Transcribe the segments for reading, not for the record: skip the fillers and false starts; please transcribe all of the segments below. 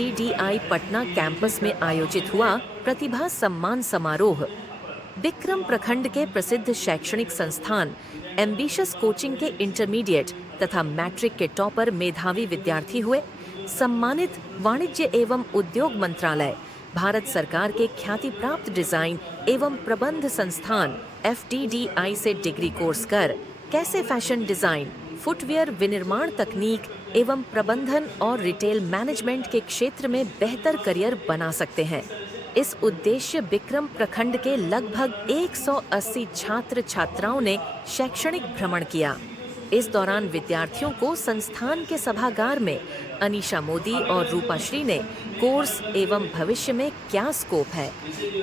FTDI Patna campus में आयोजित हुआ प्रतिभा सम्मान समारोह। बिक्रम प्रखंड के प्रसिद्ध शैक्षणिक संस्थान एम्बिशियस कोचिंग के इंटरमीडिएट तथा मैट्रिक के टॉपर मेधावी विद्यार्थी हुए सम्मानित। वाणिज्य एवं उद्योग मंत्रालय, भारत सरकार के ख्याति प्राप्त डिजाइन एवं प्रबंध संस्थान FTDI से डिग्री कोर्स कर कैसे फैशन डिजाइन, फुटवियर विनिर्माण तकनीक एवं प्रबंधन और रिटेल मैनेजमेंट के क्षेत्र में बेहतर करियर बना सकते हैं। इस उद्देश्य बिक्रम प्रखंड के लगभग 180 छात्र छात्राओं ने शैक्षणिक भ्रमण किया। इस दौरान विद्यार्थियों को संस्थान के सभागार में अनीशा मोदी और रूपाश्री ने कोर्स एवं भविष्य में क्या स्कोप है,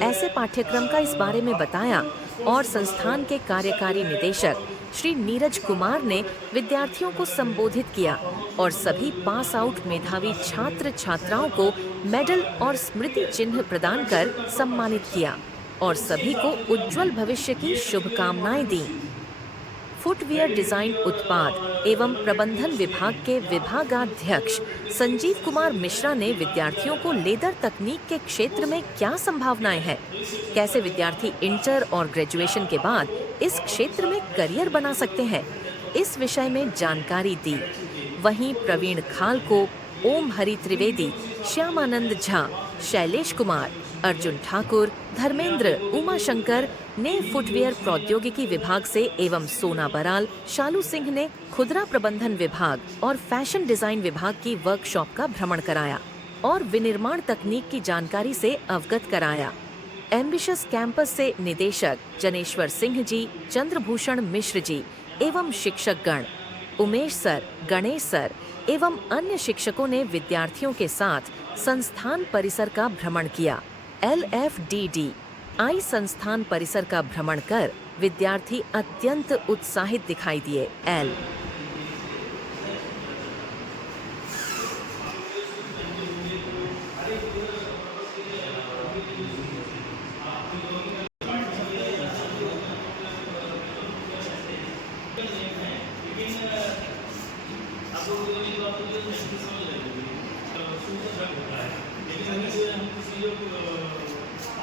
ऐसे पाठ्यक्रम का इस बारे में बताया और संस्थान के कार्यकारी निदेशक श्री नीरज कुमार ने विद्यार्थियों को संबोधित किया और सभी पास आउट मेधावी छात्र छात्राओं को मेडल और स्मृति चिन्ह प्रदान कर सम्मानित किया और सभी को उज्जवल भविष्य की शुभकामनाएं दी। फुटवियर डिजाइन उत्पाद एवं प्रबंधन विभाग के विभागाध्यक्ष संजीव कुमार मिश्रा ने विद्यार्थियों को लेदर तकनीक के क्षेत्र में क्या संभावनाएं हैं, कैसे विद्यार्थी इंटर और ग्रेजुएशन के बाद इस क्षेत्र में करियर बना सकते हैं, इस विषय में जानकारी दी। वहीं प्रवीण खाल को ओम हरि त्रिवेदी, श्यामानंद झा, शैलेश कुमार, अर्जुन ठाकुर, धर्मेंद्र, उमा शंकर ने फुटवियर प्रौद्योगिकी विभाग से एवं सोना बराल, शालू सिंह ने खुदरा प्रबंधन विभाग और फैशन डिजाइन विभाग की वर्कशॉप का भ्रमण कराया और विनिर्माण तकनीक की जानकारी से अवगत कराया। एम्बिशियस कैंपस से निदेशक जनेश्वर सिंह जी, चंद्रभूषण मिश्र जी एवं शिक्षकगण, उमेश सर, गणेश सर एवं अन्य शिक्षकों ने विद्यार्थियों के साथ संस्थान परिसर का भ्रमण किया। LFDDI संस्थान परिसर का भ्रमण कर विद्यार्थी अत्यंत उत्साहित दिखाई दिए।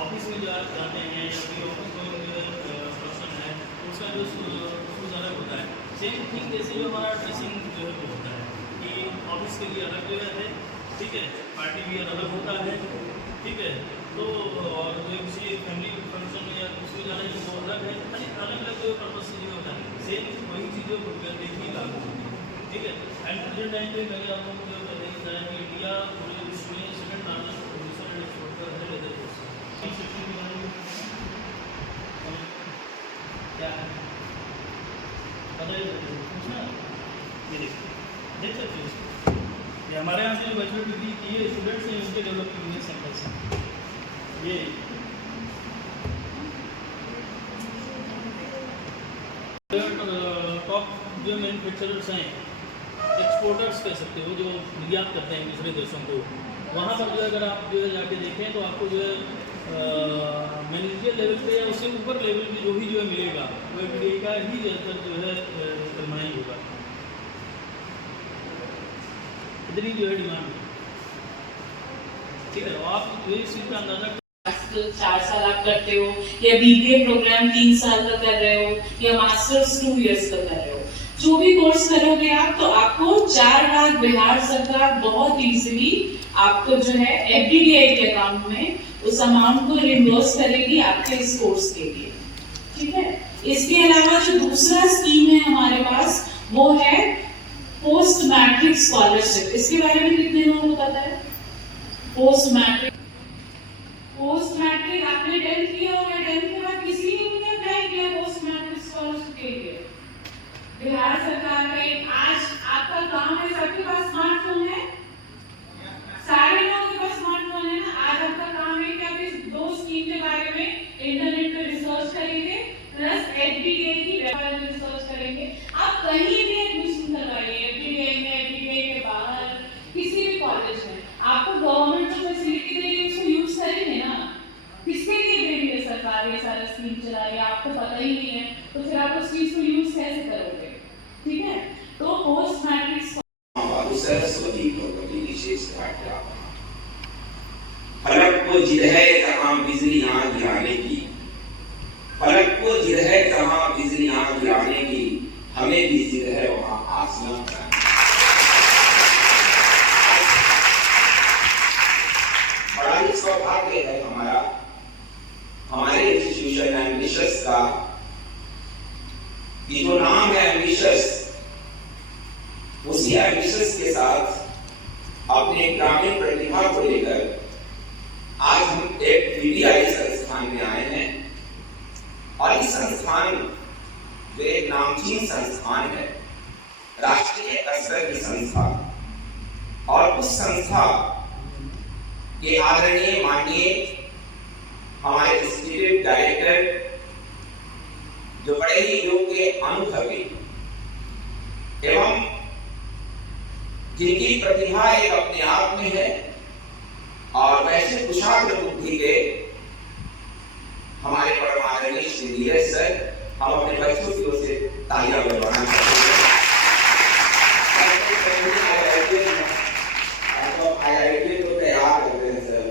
ऑफिस में जाते हैं या फिर ऑफिस में पर्सन है उसका जो शूज़ अलग होता है, सेम थिंग जैसे जो हमारा ड्रेसिंग जो है वो होता है कि ऑफिस के लिए अलग जो है, ठीक है, पार्टी वियर अलग होता है, ठीक है, तो और जो किसी फैमिली फंक्शन में या उसमें जाना है वो अलग है, अलग अलग जो पर्पज से जो होता है सेम वही चीज़ों को देखिए लागू होती है, ठीक है। एंड प्रेजेंट टाइम पे मैंने आप लोगों को जो बताया कि इंडिया पूरे विश्व में second largest producer and exporter है लेदर गुड्स। क्या है बताइए, पूछना ये देखिए, देख सकते हो इसको, ये हमारे यहाँ से जो बैचलर डिग्री किए स्टूडेंट्स हैं उनके डेवलप यूनियन सेंटर से ये टॉप जो मैन्युफैक्चरर्स हैं, एक्सपोर्टर्स कह सकते हो, जो निर्यात करते हैं दूसरे देशों को, वहाँ पर जो अगर आप जो है जाके देखें तो आपको जो है मैनेजर लेवल पे या उससे ऊपर लेवल पे जो भी जो है मिलेगा वो एफडीआई का ही ज़्यादातर जो है कलमाई होगा, इतनी जो है डिमांड, ठीक है। आप जो इस चीज़ का अंदाजा 4 साल आप करते हो या बीबीए प्रोग्राम 3 साल का कर रहे हो या मास्टर्स 2 इयर्स का कर रहे हो, जो भी कोर्स करोगे आप तो आपको 4 लाख बिहार सरकार बहुत इजीली आपको जो है एफडीआई के अकाउंट में उस अमाउंट को रिइंबर्स करेगी आपके इस कोर्स के लिए, ठीक है। इसके अलावा जो दूसरा स्कीम है हमारे पास वो है पोस्ट मैट्रिक स्कॉलरशिप। इसके बारे में कितने लोगों को पता है? पोस्ट मैट्रिक आपने 10th किया होगा, 10th के बाद किसी ने अप्लाई किया पोस्ट मैट्रिक स्कॉलरशिप के लिए? बिहार सरकार का एक आज आपका काम है, सबके पास स्मार्टफोन है, सारे लोगों के पास स्मार्टफोन है ना। आज आपका काम है कि आप इस 2 स्कीम के बारे में इंटरनेट पे रिसर्च करेंगे प्लस एफडीआई की वेबसाइट पे रिसर्च करेंगे। आप कहीं भी एडमिशन करवाइए, एफडीआई में, एफडीआई के बाहर, किसी भी कॉलेज में, आपको गवर्नमेंट जो फैसिलिटी दे रही है उसको यूज करेंगे ना। किसके लिए दे रही है सरकार ये सारा स्कीम चला रही है, आपको पता ही नहीं है, तो फिर आप उस चीज को यूज कैसे करोगे, ठीक है। तो पोस्ट मैट्रिक को जिद है जहां बिजलियां गिराने की, फलक को जिद है जहां बिजलियां गिराने की, हमें भी जिद है वहां आसमां गिराने की। बड़ा ही सौभाग्य है हमारा, हमारे इंस्टीट्यूशन एम्बिशस का, कि जो नाम है एम्बिशस, उसी एम्बिशस के साथ अपने ग्रामीण प्रतिभा को लेकर आज हम एक VDI संस्थान में आए हैं। और इस संस्थान जो एक नामचीन संस्थान है, राष्ट्रीय स्तर की संस्था, और उस संस्था के आदरणीय माननीय हमारे इंस्टीट्यूट डायरेक्टर, जो बड़े ही योग्य, अनुभवी एवं जिनकी प्रतिभा एक अपने आप में है, और वैसे कुशाग्र बुद्धि के हमारे परम आदरणीय श्री नीरज सर, हम अपने बच्चों की ओर से तालियां बजवाना चाहते हैं। IIT तो तैयार करते हैं सर,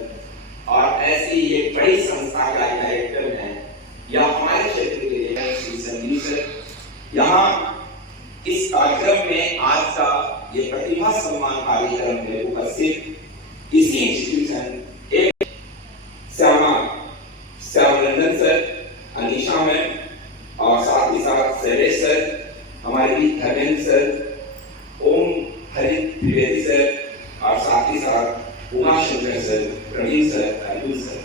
और ऐसी एक बड़ी संस्था का डायरेक्टर है, या हमारे क्षेत्र के लिए श्री संदीप सर। यहाँ इस कार्यक्रम में आज का ये प्रतिभा सम्मान कार्यक्रम में उपस्थित इसी इंस्टीट्यूशन एक श्यामनंदन सर, अनीशा मैम, और साथ ही साथ शैलेश सर, हमारे भी धर्मेंद्र सर, ओम हरित त्रिवेदी सर, और साथ ही साथ Umashankar sir, Praveen sir, Arjun sir,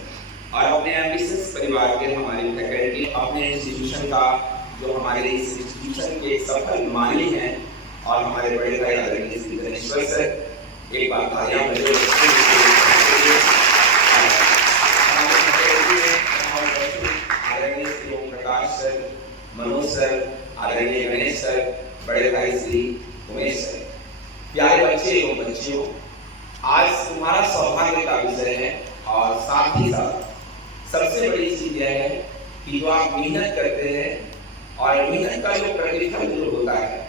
और अपने एम्बिशस परिवार के हमारे फैकल्टी, अपने इंस्टीट्यूशन का जो हमारे इस इंस्टीट्यूशन के सफल माली हैं, और हमारे बड़े भाई आदरणीय श्री गणेश्वर सर, एक बार तालियां बजाइए। आदरणीय श्री ओम प्रकाश सर, मनोज सर, आदरणीय गणेश सर, बड़े भाई श्री उमेश सर, प्यारे बच्चे एवं बच्चियों, आज तुम्हारा सौभाग्य का विषय है, और साथ ही साथ सबसे बड़ी चीज यह है कि जो आप मेहनत करते हैं, और मेहनत का जो प्रतिफल जो होता है,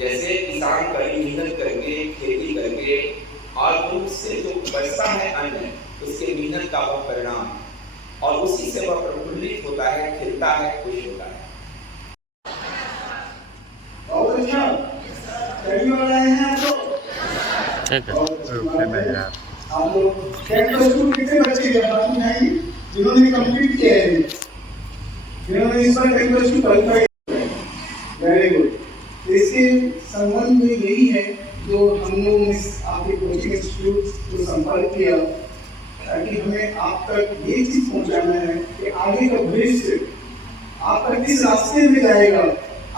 जैसे किसान कड़ी मेहनत करके खेती करके और उससे जो बचता है अन्न, उसके मेहनत का वह परिणाम, और उसी से वह प्रफुल्लित होता है, खिलता है, खुश होता है। बहुत अच्छा, कड़ी वाला है तो आप लोग कैंपस स्कूल कितने बच्चे हैं बाकी नहीं जिन्होंने कंप्लीट किया है, जिन्होंने इस बार campus school qualify, very good. इसके संबंध में यही है जो हम लोगों ने आपके कोचिंग इंस्टीट्यूट को संपर्क किया, ताकि हमें आप तक ये चीज पहुंचाना है कि आगे का भविष्य आपका किस रास्ते में जाएगा,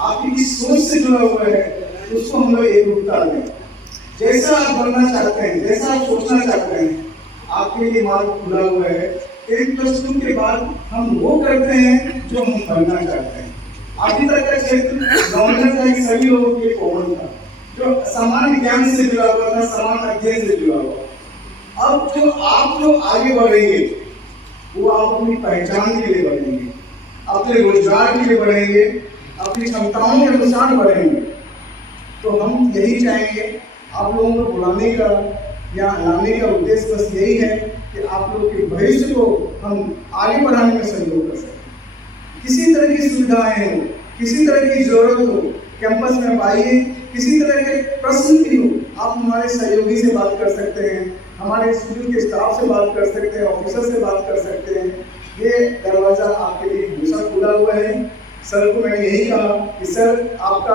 आपकी किस सोच से जुड़ा हुआ है, उसको हम लोग एकरूपता दें। जैसा आप बनना चाहते हैं, जैसा आप सोचना चाहते हैं, आपके लिए मार्ग खुला हुआ है। 10+2 के बाद हम वो करते हैं जो हम बनना चाहते हैं। अभी तक का क्षेत्र गवर्नमेंट का ही सभी लोगों के कॉमन था, जो सामान्य ज्ञान से जुड़ा हुआ था, सामान्य अध्ययन से जुड़ा हुआ। अब जो आप जो आगे बढ़ेंगे, वो आप अपनी पहचान के लिए बढ़ेंगे, अपने रोजगार के लिए बढ़ेंगे, अपनी क्षमताओं के अनुसार बढ़ेंगे। तो हम यही चाहेंगे, आप लोगों को बुलाने का या लाने का उद्देश्य बस यही है कि आप लोग के भविष्य को हम आगे बढ़ाने में सहयोग कर सकें। किसी तरह की सुविधाएं हो, किसी तरह की जरूरत हो, कैंपस में आइए, किसी तरह के प्रश्न भी हो, आप हमारे सहयोगी से बात कर सकते हैं, हमारे इंस्टीट्यूट के स्टाफ से बात कर सकते हैं, ऑफिसर से बात कर सकते हैं। ये दरवाजा आपके लिए हमेशा खुला हुआ है। सर को मैंने यही कहा कि सर आपका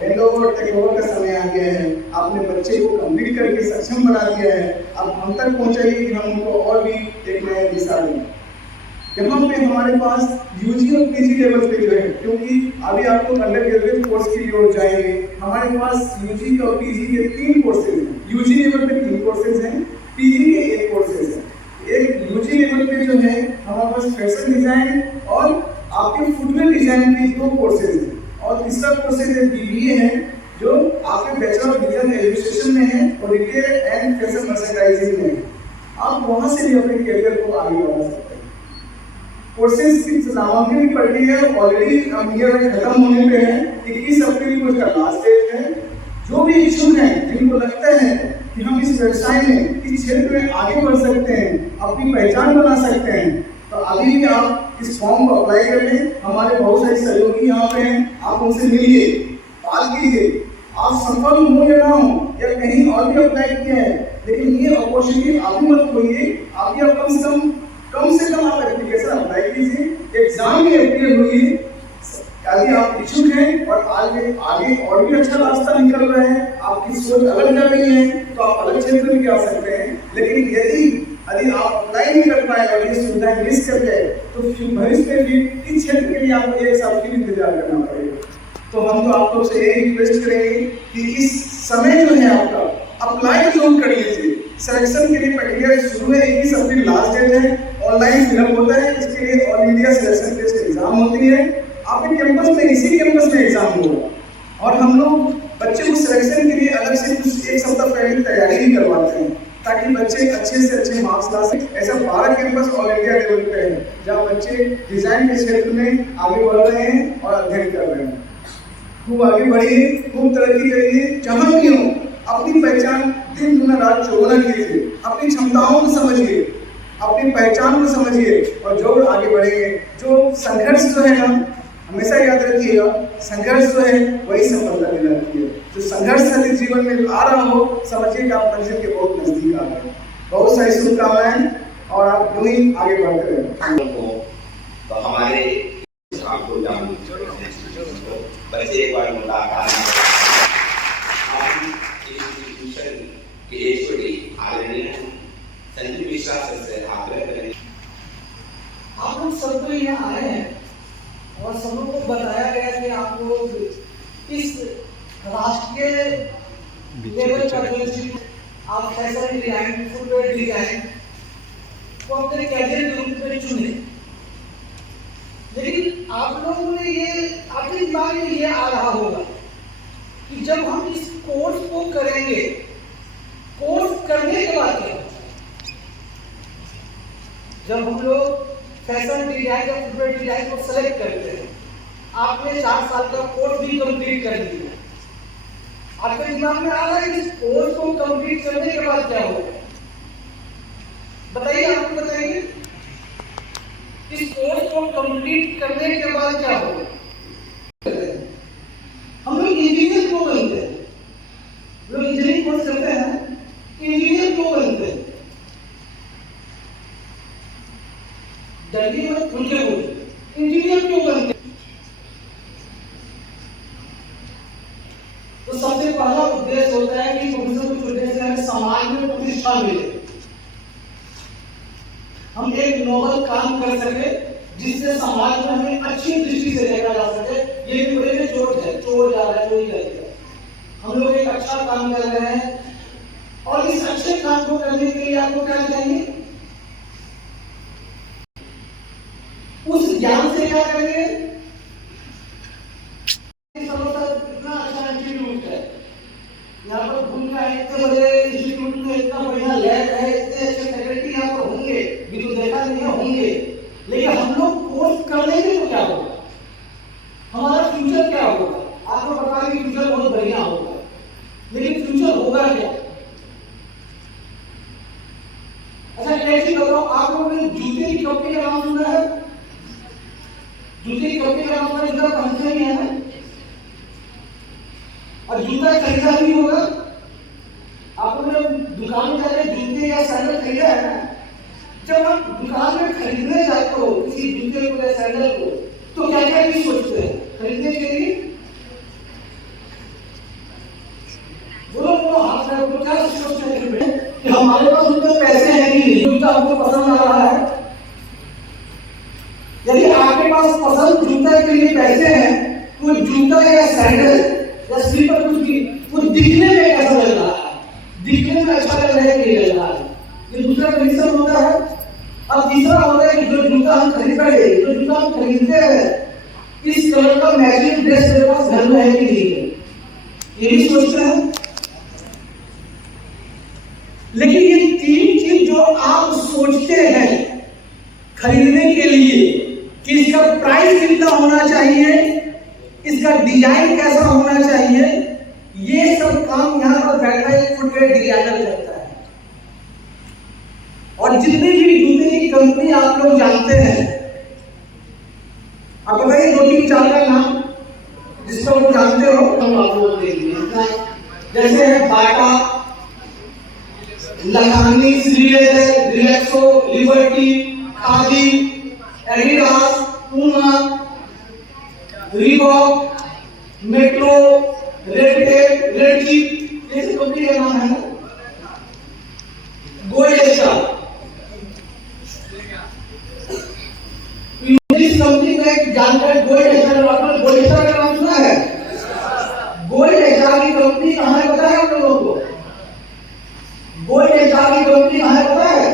हैंड ओवर टेक ओवर का समय आ गया है, आपने बच्चे को कंप्लीट करके सक्षम बना दिया है, अब हम तक पहुंचाइए कि हम उनको और भी एक नया दिशा दें। यहाँ पे हमारे पास यूजी और पीजी लेवल पे जो है, क्योंकि अभी आपको अंडर ग्रेजुएट कोर्स की ओर जाएंगे, हमारे पास यूजी और पीजी के 3 कोर्सेज हैं। यूजी लेवल पे 3 कोर्सेज हैं, पीजी के 1 कोर्सेज है। एक यूजी लेवल पे जो है हमारे पास फैशन डिजाइन और आपके फुटवेयर डिजाइन के 2 कोर्सेज हैं, और तीसरा कोर्सेज BBA है, जो आपके बैचलर ऑफ बिजनेस एडमिनिस्ट्रेशन में है और रिटेल एंड फैशन मर्चेंडाइजिंग में है। आप वहां से भी अपने करियर को आगे बढ़ा सकते हैं। कोर्सेज की नामांकन की प्रक्रिया ऑलरेडी नियर खत्म होने पे है। 21 अप्रैल को इसका लास्ट डेट है। जो भी इच्छुक हैं, जिनको लगता है कि हम इस व्यवसाय में, इस क्षेत्र में आगे बढ़ सकते हैं, अपनी पहचान बना सकते हैं, तो अभी भी आप इस फॉर्म को अप्लाई कर लें। हमारे बहुत सारे सहयोगी यहाँ पे हैं, आप उनसे मिलिए, बात कीजिए। आप सफल हो या ना हो, या कहीं और भी अप्लाई किया है, लेकिन ये अपॉर्चुनिटी आप भी मत खोइए। आप भी कम से कम आप एप्लीकेशन अप्लाई कीजिए, एग्जाम में अप्लाई हुई। यदि आप इच्छुक हैं और आगे और भी अच्छा रास्ता निकल रहा है, आपकी सोच अलग जा रही है, तो आप अलग क्षेत्र में जा सकते हैं। लेकिन यदि आप अप्लाई नहीं कर पाए और ये सुविधाएं मिस कर गए, तो भविष्य में भी इस क्षेत्र के लिए आपको 1 साल फिर इंतजार करना पड़ेगा। तो हम तो आप लोग से यही रिक्वेस्ट करेंगे कि इस समय जो है आपका अप्लाई जरूर कर लीजिए। सिलेक्शन के लिए प्रक्रिया शुरू है, 21 अप्रैल लास्ट डेट है, ऑनलाइन फिलअप होता है। इसके लिए all India selection test exam होती है, आपके कैंपस में, इसी कैंपस में एग्जाम होगा। और हम लोग बच्चे को सिलेक्शन के लिए अलग से कुछ 1 सप्ताह पहले तैयारी भी करवाते हैं, ताकि बच्चे अच्छे से अच्छे मार्क्स ला सकें। ऐसा 12 कैंपस ऑल इंडिया लेवल पे है, जहाँ बच्चे डिजाइन के क्षेत्र में आगे बढ़ रहे हैं और अध्ययन कर रहे हैं। खूब आगे बढ़िए, खूब तरक्की करिए, जहाँ भी हो अपनी पहचान दिन दुना रात चौगुना कीजिए, अपनी क्षमताओं को समझिए, अपनी पहचान को समझिए और जो आगे बढ़ेंगे। जो संघर्ष जो है ना, हमेशा याद रखिएगा, संघर्ष जो है वही सफलता दिलाती है। जो संघर्ष यदि जीवन में आ रहा हो, समझिए कि आप मंजिल के बहुत नजदीक आ गए। बहुत सारी शुभकामनाएं और आप यूं ही आगे बढ़ते रहें। तो हमारे आपको बच्चे एक बार मुलाकात इंस्टीट्यूशन के एचओडी आदरणीय संजीव मिश्रा सर से आग्रह करें। आप लोग सब तो यहाँ आए हैं और सब लोग को बताया गया कि आप लोग इस राष्ट्रीय लेवल पर आप फैशन डिजाइन, फुटवेयर डिजाइन को अपने कैरियर के रूप में चुने। लेकिन आप लोगों ने ये, आपके दिमाग में ये आ रहा होगा कि जब हम इस कोर्स को करेंगे, कोर्स करने के बाद क्या, जब हम लोग फैशन डिजाइन या फुटवेयर डिजाइन को सेलेक्ट करते हैं, आपने 4 साल का कोर्स भी कंप्लीट कर दिया। आपके दिमाग में आ रहा है कि इस कोर्स को कंप्लीट करने के बाद क्या होगा? बताइए, आपको बताइए, इस कोर्स को कंप्लीट करने के बाद क्या होगा? हम लोग इंजीनियर क्यों बनते हैं? लोग इंजीनियरिंग कोर्स करते हैं, इंजीनियर क्यों बनते हैं? जल्दी में खुल के बोलिए, इंजीनियर क्यों बनते हैं? तो सबसे पहला उद्देश्य होता है कि प्रोफेसर कुछ उद्देश्य हमें समाज में प्रतिष्ठा मिले, हम एक नोबल काम कर सके जिससे समाज में हमें अच्छी दृष्टि से देखा जा सके। ये भी बड़े में चोट है, चोर जा रहा है, चोरी कर रहा है, हम लोग एक अच्छा काम कर रहे हैं। और इस अच्छे काम को करने के लिए आपको क्या चाहिए? उस ज्ञान से क्या करेंगे? इतना अच्छा इंस्टीट्यूट है, यहाँ पर घूमना है, इतने बड़े इंस्टीट्यूट में इतना बढ़िया लैब है, इतने अच्छे फैकल्टी यहाँ पर होंगे, भी तो देखा नहीं होंगे। लेकिन हम लोग कोर्स कर लेंगे तो क्या होगा? हमारा फ्यूचर क्या होगा? आपको पता है कि फ्यूचर बहुत बढ़िया होगा, लेकिन फ्यूचर होगा क्या? अच्छा कैसे बताओ, आप लोगों ने जूते की कंपनी का नाम सुना है? जूते की कंपनी का नाम सुना, जूता पहनते ही है ना, और जूता खरीदा भी होगा। आप लोगों ने दुकान में जाकर जूते या सैंडल खरीदा है ना? जब आप दुकान में खरीदने जाते हो किसी जूते को या सैंडल को, तो क्या क्या भी सोचते हैं खरीदने के लिए? बोलो बोलो, हाथ में बोलो, क्या सोचते हैं कि हमारे पास उतने पैसे हैं नहीं, जूता हमको पसंद आ रहा है। यदि आपके पास पसंद जूता के लिए पैसे हैं, तो जूता या सैंडल या स्लीपर कुछ भी, वो दिखने में कैसा लग रहा है, दिखने में अच्छा लग रहा है कि नहीं लग रहा है, ये दूसरा कंडीशन होता है। अब तीसरा होता है कि जो जूता हम खरीद रहे हैं, जो जूता हम खरीदते हैं, इस कलर का मैचिंग ड्रेस मेरे पास घर में है कि नहीं है, ये भी सोचते हैं। लेकिन ये 3 चीज जो आप सोचते हैं खरीदने के लिए कि इसका प्राइस कितना होना चाहिए, इसका डिजाइन कैसा होना चाहिए, ये सब काम यहाँ पर बैठा एक फुटवेयर डिजाइनर करता है। और जितनी भी जूते की कंपनी आप लोग जानते हैं, आप बताइए 2-3-4 का नाम जिसको वो जानते हो, हम आप लोग देख लीजिए। जैसे है Bata, Lakhani, Sreeleathers, Relaxo, Liberty, Khadi, Adidas, Puma, Reebok, Metro, Red Tape, Red Chief, ये सब कंपनी का नाम है ना। गोल्ड स्टार, इस कंपनी का एक जानकारी गोल्ड स्टार, आपने गोल्ड स्टार का नाम सुना है? गोल्ड स्टार की कंपनी कहाँ है पता है आप लोगों को? गोल्ड स्टार की कंपनी कहाँ है पता है?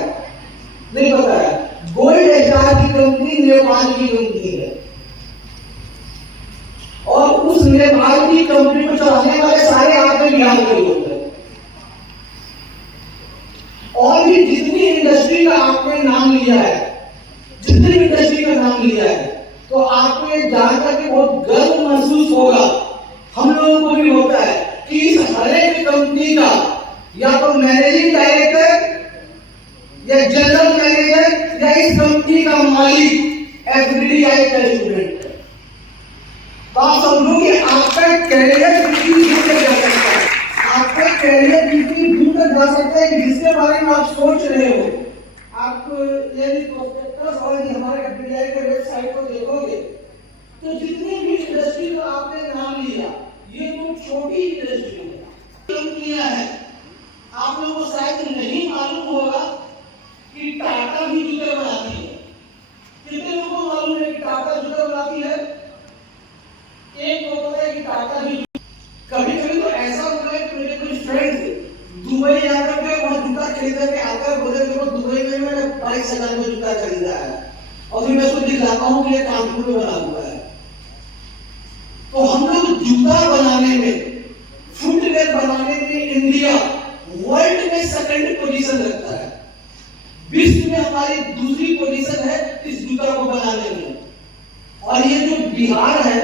नहीं पता है। गोल्ड स्टार की कंपनी नेपाल की कंपनी है, और उस नेपाल की कंपनी को चलाने वाले सारे आपके बिहार के लोग हैं। और भी जितनी इंडस्ट्री का आपने नाम लिया है, जितनी इंडस्ट्री का नाम लिया है, तो आपको ये जानकर के बहुत गर्व महसूस होगा, हम लोगों को भी होता है कि इस हर एक कंपनी का या तो मैनेजिंग डायरेक्टर या जनरल मैनेजर या इस कंपनी का मालिक एफडीआई का स्टूडेंट है। तो आप समझो कि आपका कैरियर कितनी दूर तक जा सकता है, आपका कैरियर कितनी दूर तक जा सकता है कि जिसके बारे में आप सोच रहे हो। आप यदि प्रोस्पेक्टस और हमारे एफडीआई के वेबसाइट को देखोगे तो जितनी भी इंडस्ट्री का आपने नाम लिया, ये तो छोटी इंडस्ट्री है, कंपनियां हैं। आप लोगों को शायद नहीं मालूम होगा कि टाटा भी जूते बनाती है। कितने लोगों को मालूम है कि टाटा जूते बनाती है? एक को पता है कि टाटा भी। कभी कभी तो ऐसा होता है कि मेरे कुछ फ्रेंड्स दुबई जाकर के वहां जूता खरीद के आकर बोले कि वो दुबई में मैंने 22,000 में जूता खरीदा है, और फिर मैं उसको दिखाता हूँ कि ये कानपुर में बना हुआ है। तो हम लोग जूता बनाने में, फुटवेयर बनाने में इंडिया वर्ल्ड में सेकंड पोजीशन रखता है। विश्व में हमारी दूसरी पोजीशन है इस जूता को बनाने में। और ये जो बिहार है,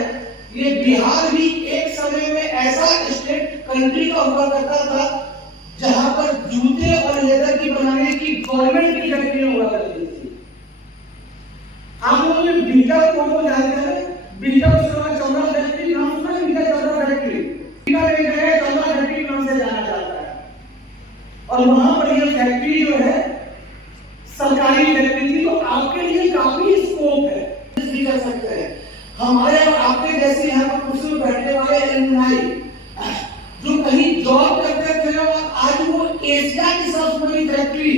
ये बिहार भी एक समय में ऐसा स्टेट कंट्री का हुआ करता था जहां पर जूते और लेदर की बनाने की गवर्नमेंट की फैक्ट्री हुआ करती थी। आप लोगों ने बीटा को जानते हैं? बीटा चौदह फैक्ट्री नाम सुना है? बीटा चौदह फैक्ट्री, बीटा में गए चौदह फैक्ट्री नाम से जाना जाता है। और वहां पर ये फैक्ट्री जो है सरकारी फैक्ट्री थी, तो आपके लिए काफी स्कोप है, कर सकते हैं। हमारे और आपके जैसे यहाँ पर कुर्सी में बैठने वाले एलुमनाई जो कहीं जॉब करते थे और आज वो एशिया की सबसे बड़ी फैक्ट्री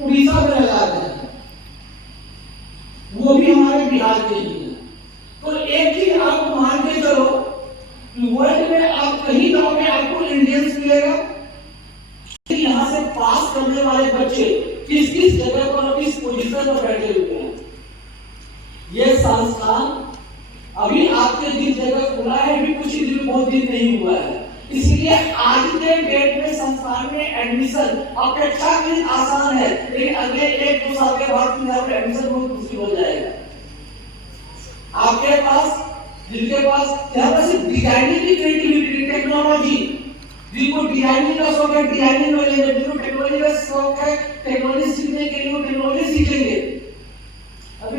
उड़ीसा में लगा है, वो भी हमारे बिहार के ही है। तो एक चीज आप मान के चलो, वर्ल्ड में आप कहीं जाओ में आपको इंडियंस मिलेगा। यहाँ से पास करने वाले बच्चे किस किस जगह पर किस पोजीशन पर बैठे हुए हैं। ये संस्थान अभी आपके जिस जगह खुला है भी कुछ ही दिन, बहुत दिन नहीं हुआ है, इसलिए आज के डेट में संस्थान में एडमिशन अपेक्षाकृत आसान है, लेकिन अगले 1-2 साल के बाद यहाँ पर एडमिशन बहुत मुश्किल हो जाएगा। आपके पास, जिनके पास यहाँ पर सिर्फ डिजाइनिंग की क्रिएटिविटी, टेक्नोलॉजी, जिनको डिजाइनिंग का शौक है डिजाइनिंग में लेंगे, जिनको टेक्नोलॉजी का शौक है टेक्नोलॉजी सीखने के लिए टेक्नोलॉजी सीखेंगे। अभी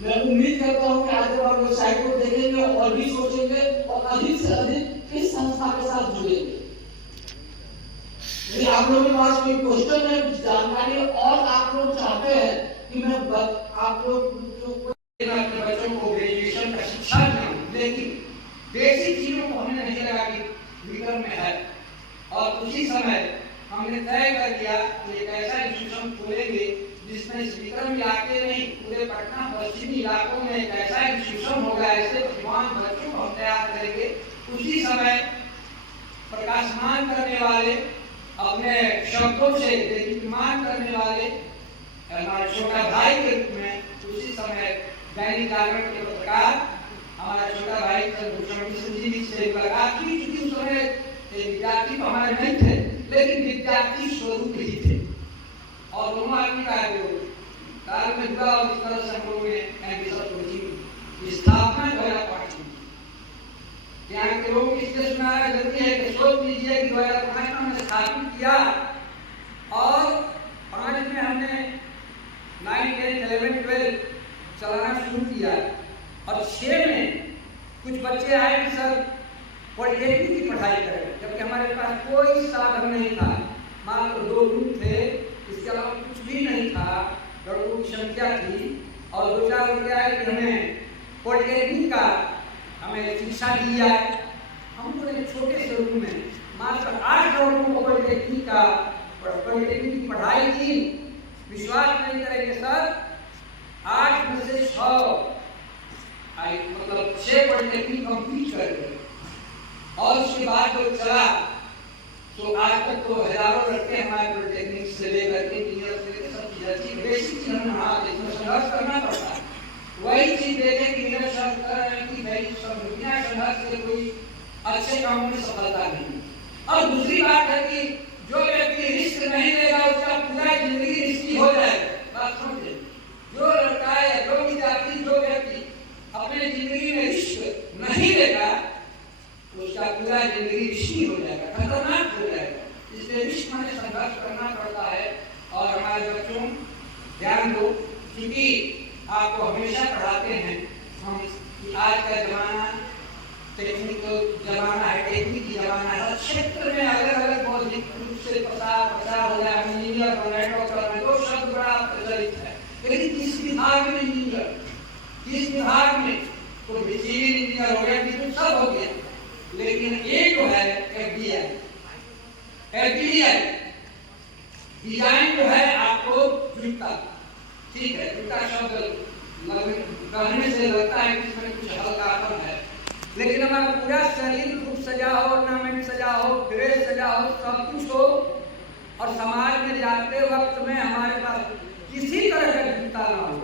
मैं उम्मीद करता हूं कि आज जब आप वेबसाइट को देखेंगे और भी सोचेंगे और अधिक से अधिक इस संस्था के साथ जुड़ेंगे। यदि आप लोगों के पास कोई क्वेश्चन है, कुछ जानकारी और आप लोग चाहते हैं कि मैं आप लोग जो अपने बच्चों को ग्रेजुएशन का शिक्षा दें, लेकिन बेसिक चीजों को हमने नहीं लगा कि विक्रम में है, और उसी समय हमने तय कर दिया कि एक ऐसा इंस्टीट्यूशन खोलेंगे जिसमें इस विक्रम इलाके नहीं पूरे पटना पश्चिमी इलाकों में एक ऐसा इंस्टीट्यूशन होगा, ऐसे प्रतिभावान बच्चों को हम तैयार करेंगे। उसी समय प्रकाशमान करने वाले, अपने शब्दों से दीप्तिमान करने वाले हमारे छोटा भाई के रूप में उसी समय दैनिक जागरण के पत्रकार हमारा छोटा भाई चंद्रभूषण मिश्र जी से मुलाकात की, क्योंकि उस समय विद्यार्थी तो हमारे नहीं थे, लेकिन विद्यार्थी स्वरूप ही थे, और दोनों आदमी का कार्य में जुड़ा, और इस तरह से हम लोगों ने एमबीएस कोचिंग की स्थापना 2005 में के लोगों की इसलिए सुनाना जरूरी है कि सोच लीजिए कि 2005 में हमने स्थापित किया और 5 में हमने 9, 10, 11, 12 चलाना शुरू किया और 6 में कुछ बच्चे आए कि सर पॉलिटेक्निक की पढ़ाई करें, जबकि हमारे पास कोई साधन नहीं था, मात्र 2 रूम थे, इसके अलावा कुछ भी नहीं था, लड़कों की संख्या थी और 2-4 रुपये आए कि हमें पॉलिटेक्निक का हमें शिक्षा दी जाए। हम लोग एक छोटे से रूम में मात्र 8 लड़कों को पॉलिटेक्निक की पढ़ाई की। विश्वास नहीं करेंगे सर, 8 में से 6 मतलब 6 पॉलिटेक्निक कंप्लीट कर गए और उसके बाद जो चला तो आज तक तो हजारों लड़के हमारे पॉलिटेक्निक से लेकर के इंजीनियर से लेकर सब चीज अच्छी बेसिक चीज हमें इसमें संघर्ष करना पड़ता है। वही चीज देखें कि मेरे साथ कर रहे हैं कि भाई सब दुनिया संघर्ष से कोई अच्छे काम में सफलता नहीं। और दूसरी बात है कि जो व्यक्ति रिस्क नहीं लेगा उसका पूरा जिंदगी रिस्की हो जाएगा। बात समझे, जो लड़का है, जो विद्यार्थी, जो व्यक्ति अपने जिंदगी में रिस्क नहीं लेगा उसका पूरा जिंदगी रिस्की हो जाएगा, खतरनाक हो जाएगा। इसलिए रिस्क में संघर्ष करना पड़ता है। और हमारे बच्चों ध्यान दो, क्योंकि आपको हमेशा पढ़ाते हैं हम कि आज का जमाना टेक्निकल जमाना है, टेक्निकी जमाना है। क्षेत्र में अलग अलग बौद्धिक रूप से प्रसार हो जाए, इंजीनियर बन रहे, डॉक्टर बन, तो शब्द बड़ा प्रचलित है। लेकिन किस विभाग में इंजीनियर, किस विभाग में तो सिविल इंजीनियर हो गया, तो सब हो गया। लेकिन एक जो है एफडीआई डिजाइन जो है आपको जूता, ठीक है, जूता शब्द कहने से लगता है कि इसमें कुछ हल्कापन है, लेकिन हमारा पूरा शरीर खूब सजा हो, ऑर्नामेंट सजा हो, ड्रेस सजा हो, सब कुछ हो और समाज में जाते वक्त में हमारे पास किसी तरह का जूता ना हो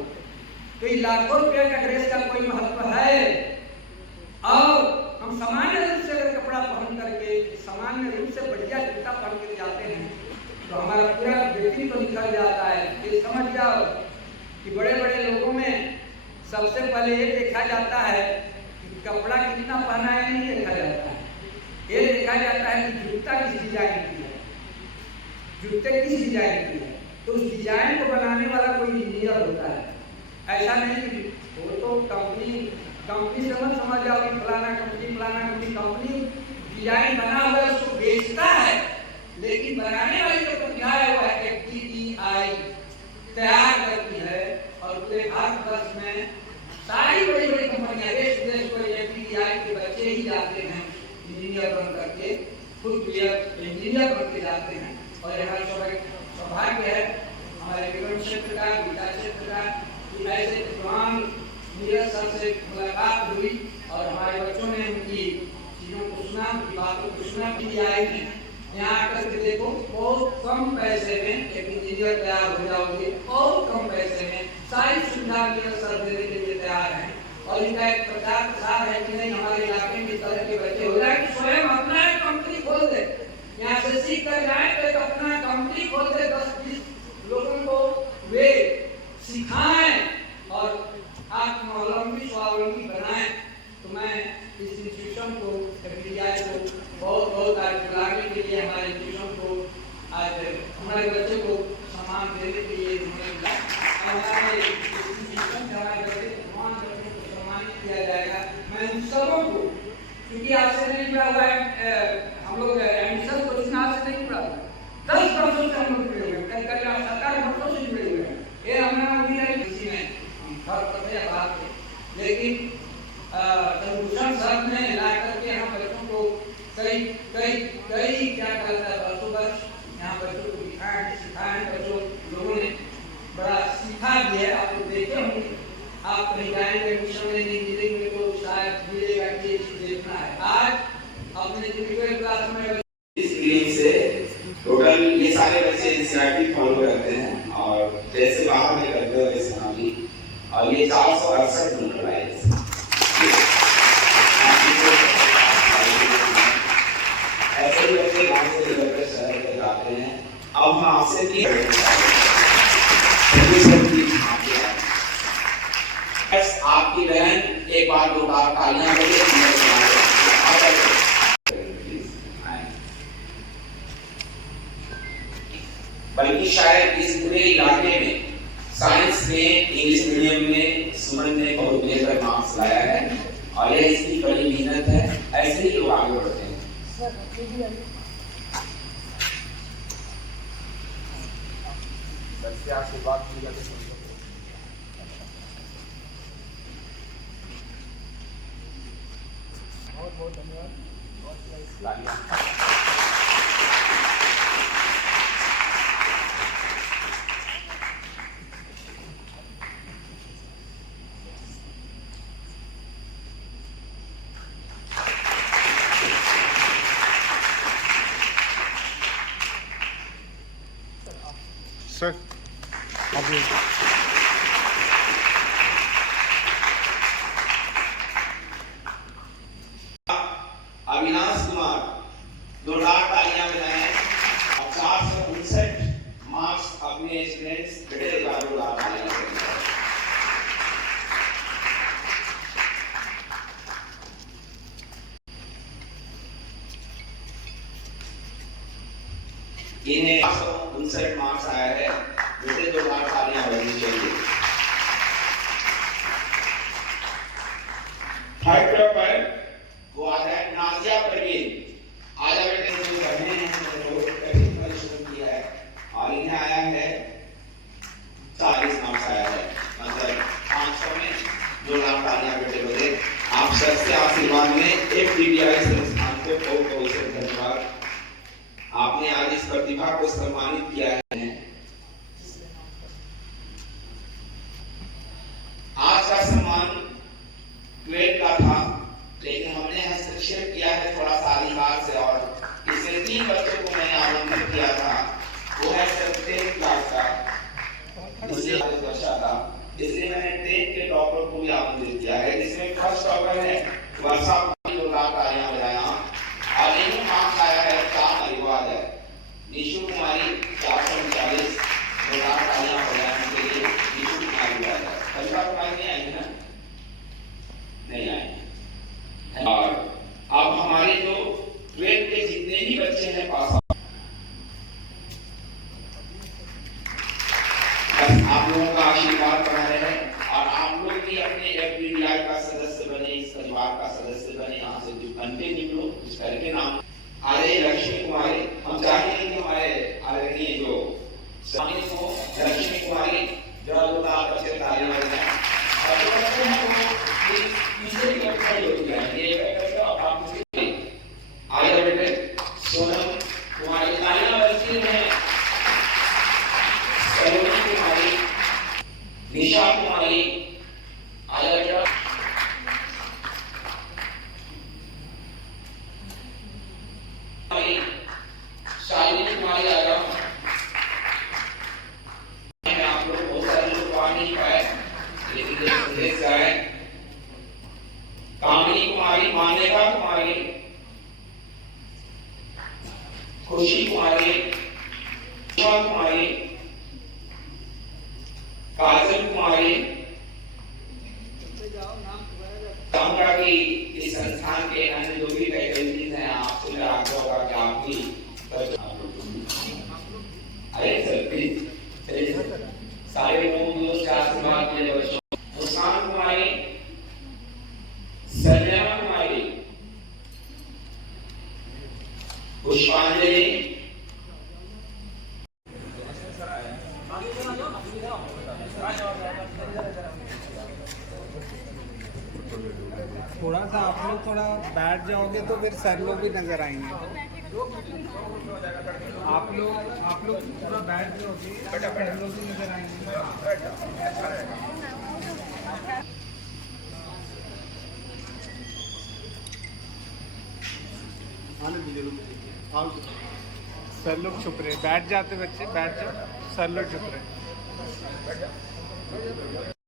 तो ये लाखों रुपये का ड्रेस का कोई महत्व है। और हम सामान्य रूप से अगर कपड़ा पहन करके सामान्य रूप से बढ़िया जूता पहन के जाते हैं तो हमारा पूरा व्यक्तित्व निकल जाता है। ये समझ जाओ कि बड़े बड़े लोगों में सबसे पहले ये देखा जाता है कि कपड़ा कितना पहना है, नहीं देखा जाता है, ये देखा जाता है कि जूता किस डिजाइन की है, जूते किस डिजाइन की है। तो उस डिजाइन को बनाने वाला कोई इंजीनियर होता है, ऐसा नहीं कि वो तो कंपनी से मत समझ जाओ कि फलाना कंपनी डिजाइन बना हुआ है उसको बेचता है, लेकिन बनाने वाली जो प्रतिभा है वो है एफडीआई तैयार करती है। और पूरे भारतवर्ष में सारी बड़ी बड़ी कंपनियां देश विदेश को एफडीआई के बच्चे ही जाते हैं इंजीनियर बन करके, खुद इंजीनियर बन के जाते हैं। और हमारा सौभाग्य है हमारे विक्रम क्षेत्र का, गीता क्षेत्र का, कि ऐसे तमाम इंजीनियर सर से मुलाकात हुई और हमारे बच्चों ने उनकी चीज़ों को सुना, उनकी बातों को सुना। पीटीआई में यहाँ आकर के देखो बहुत कम पैसे में एक इंजीनियर तैयार हो जाओगे, बहुत कम पैसे में सारी सुविधा इंजीनियर सर देने के लिए तैयार हैं। और इनका एक प्रचार प्रसार है कि नहीं हमारे इलाके में इस तरह के बच्चे हो जाए, स्वयं अपना एक कंपनी खोल दे, यहाँ से सीख कर जाए तो अपना कंपनी खोल दे, 10-20 लोगों को वे सिखाएं और आत्मावलंबी स्वावलंबी बनाएं। तो मैं इस इंस्टीट्यूशन को एफडीआई को बहुत आज बुलाने के लिए, हमारे इंस्टीट्यूशन को आज हमारे बच्चे को सम्मान देने के लिए हमारे इंस्टीट्यूशन से हमारे बच्चे तमाम बच्चों को सम्मानित किया जाएगा। मैं उन सबों को, क्योंकि आपसे नहीं जुड़ा हुआ है, हम लोग एडमिशन कोचिंग आपसे नहीं जुड़ा हुआ, 10 वर्षों से हम लोग जुड़े हुए हैं, कई 17 वर्षों से जुड़े हुए हैं। ये हमारा अभी नहीं किसी में फर्क करते हैं बात है, लेकिन चंद्रभूषण सर ने ला करके हम बच्चों को कई क्या कहता है वर्षों वर्ष यहाँ बच्चों को सिखाएं बच्चों लोगों ने बड़ा सीखा भी है। आप लोग देखे होंगे, आप कहीं जाएंगे एडमिशन लेने इंजीनियरिंग में तो शायद मिलेगा कि ये चीज देखना है। आज अपने जो क्लास में स्क्रीन से टोटल ये सारे बच्चे एनसीईआरटी फॉलो करते हैं और जैसे बाहर में करते हो वैसे हम भी, और ये 468 नंबर आए ऐसे ही बच्चे गाँव से लेकर शहर तक आते हैं। अब हम आपसे आपकी बहन एक बार 2 बार तालियां बजे बल्कि शायद इस पूरे इलाके में साइंस में, इंग्लिश मीडियम में सुमन ने बहुत बेहतर मार्क्स लाया है और यह इसकी बड़ी मेहनत है। ऐसे ही लोग आगे बढ़ते हैं। आशीर्वाद बहुत बहुत धन्यवाद। सर अभी अविनाश कुमार जोरदार तालियां बजाएं। 459 मार्क्स अपने स्टूडेंट्स बेटे जोरदार तालियां बजाएं। इन्हें 459 मार्क्स आया है, बेटे जोरदार तालियां बजनी चाहिए। थर्ड पर वो आता है नाजिया परवीन। आज बेटे जो पढ़ने हैं तो कठिन परिश्रम किया है और इन्हें आया है 40 मार्क्स आया है, मतलब 500 में जोरदार तालियां बेटे बजे। आप सबसे आशीर्वाद में एक पीडीआई संस्थान को बहुत बहुत से धन्यवाद। आपने आज इस प्रतिभा को सम्मानित किया है। आज का सम्मान 12 का था, लेकिन हमने हस्तक्षेप किया है थोड़ा सा अधिकार से और इसमें 3 बच्चों को मैंने आमंत्रित किया था। वो है सर 10th क्लास का, इसलिए मैंने 10th के टॉपर को भी आमंत्रित किया है, जिसमें फर्स्ट टॉपर है वर्षा तालियां बजाया और इन्हें मार्क्स आया है 4 परिवार है। निशु कुमारी 439 तालियां बजाने के लिए निशु कुमारी है। वर्षा कुमारी नहीं आई ना, नहीं आई। और अब हमारे जो 12th के जितने भी बच्चे हैं पास आउट, आप लोगों का आशीर्वाद बना रहे और आप लोग भी अपने एफबीडीआई का सदस्य बने, इस परिवार का सदस्य बने। यहाँ से जो बनते निकलो, इस करके नाम आदरणीय लक्ष्मी कुमारी, हम चाहेंगे कि हमारे आदरणीय जो स्वामी को लक्ष्मी कुमारी जोरदार बच्चे तालियां बजाएं और जो बच्चे हैं वो तीसरे की खड़ी होती है। ये आगे बेटे सोनम कुमारी तालियां बजती हैं। सलोनी कुमारी, निशा कुमारी, आगे बेटा शालिनी कुमारी। आगे आप लोग बहुत सारे लोग आ नहीं पाए, लेकिन संदेश आए। कामिनी कुमारी, मान्यता कुमारी, खुशी कुमारी, उषा कुमारी, काजल कुमारी। चाहूंगा कि इस संस्थान के अन्य जो भी फैकल्टीज हैं, आपसे मेरा आग्रह होगा कि आप भी सारे लोग से आशीर्वाद के लिए मुस्कान कुमारी, संजना कुमारी, पुष्पांजलि, थोड़ा सा आप लोग थोड़ा बैठ जाओगे तो फिर सर लोग भी नजर आएंगे। आप लोग थोड़ा बैठ जाओगे तो सर लोग भी नजर आएंगे। सर लोग चुप रहे, बैठ जाते बच्चे, बैठ जाओ, सर लोग चुप रहे।